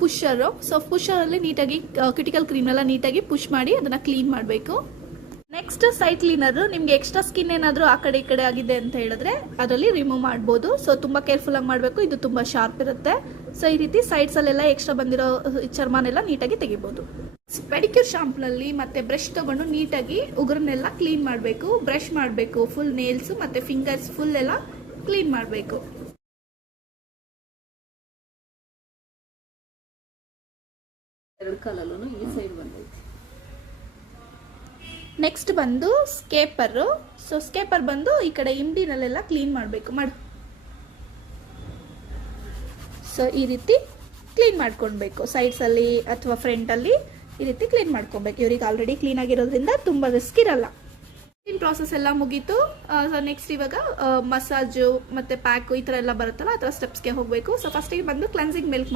ಪುಷರು. So ಪುಷರಲ್ಲಿ ನೀಟಾಗಿ cuticle cream ಎಲ್ಲ ನೀಟಾಗಿ ಪುಷ್ ಮಾಡಿ ಅದನ್ನ ಕ್ಲೀನ್ ಮಾಡಬೇಕು. Next side cleaner. ನಿಮ್ಗೆ ಎಕ್ಸ್ಟ್ರಾ ಸ್ಕಿನ್ ಏನಾದರೂ ಆ ಕಡೆ ಈ ಕಡೆ ಆಗಿದೆ ಅಂತ ಹೇಳಿದ್ರೆ ಅದರಲ್ಲಿ ರಿಮೂವ್ ಮಾಡ್ಬೋದು. ಸೊ ತುಂಬ ಕೇರ್ಫುಲ್ ಆಗಿ ಮಾಡಬೇಕು, ಇದು ತುಂಬ ಶಾರ್ಪ್ ಇರುತ್ತೆ. ಸೊ ಈ ರೀತಿ ಸೈಡ್ಸ್ ಅಲ್ಲೆಲ್ಲ ಎಕ್ಸ್ಟ್ರಾ ಬಂದಿರೋ ಚರ್ಮನೆಲ್ಲ ನೀಟಾಗಿ ತೆಗಿಬೋದು. ಪೆಡಿಕ್ಯೂರ್ ಶಾಂಪೂನಲ್ಲಿ ಮತ್ತೆ ಬ್ರಷ್ ತಗೊಂಡು ನೀಟಾಗಿ ಉಗುರನ್ನೆಲ್ಲ ಕ್ಲೀನ್ ಮಾಡಬೇಕು, ಬ್ರಷ್ ಮಾಡಬೇಕು. ಫುಲ್ ನೇಲ್ಸ್ ಮತ್ತೆ ಫಿಂಗರ್ಸ್ ಫುಲ್ ಎಲ್ಲ ಕ್ಲೀನ್ ಮಾಡಬೇಕು. ಎರಡು ಕಾಲಲ್ಲೂ ಈ ಸೈಡ್ ಬಂದೈತಿ. ನೆಕ್ಸ್ಟ್ ಬಂದು ಸ್ಕೇಪರ್. ಸೊ ಸ್ಕೇಪರ್ ಬಂದು ಈ ಕಡೆ ಇಂಡಿನಲ್ಲೆಲ್ಲ ಕ್ಲೀನ್ ಮಾಡಬೇಕು. ಸೊ ಈ ರೀತಿ ಕ್ಲೀನ್ ಮಾಡ್ಕೊಳ್ಬೇಕು. ಸೈಡ್ಸಲ್ಲಿ ಅಥವಾ ಫ್ರಂಟಲ್ಲಿ ಈ ರೀತಿ ಕ್ಲೀನ್ ಮಾಡ್ಕೊಬೇಕು. ಇವ್ರಿಗೆ ಆಲ್ರೆಡಿ ಕ್ಲೀನ್ ಆಗಿರೋದ್ರಿಂದ ತುಂಬ ರಿಸ್ಕ್ ಇರಲ್ಲ. ಕ್ಲೀನ್ ಪ್ರಾಸೆಸ್ ಎಲ್ಲ ಮುಗೀತು. ನೆಕ್ಸ್ಟ್ ಇವಾಗ ಮಸಾಜು ಮತ್ತೆ ಪ್ಯಾಕು ಈ ಥರ ಎಲ್ಲ ಬರುತ್ತಲ್ಲ ಆ ಥರ ಸ್ಟೆಪ್ಸ್ಗೆ ಹೋಗಬೇಕು. ಸೊ ಫಸ್ಟಿಗೆ ಬಂದು ಕ್ಲೆನ್ಸಿಂಗ್ ಮಿಲ್ಕ್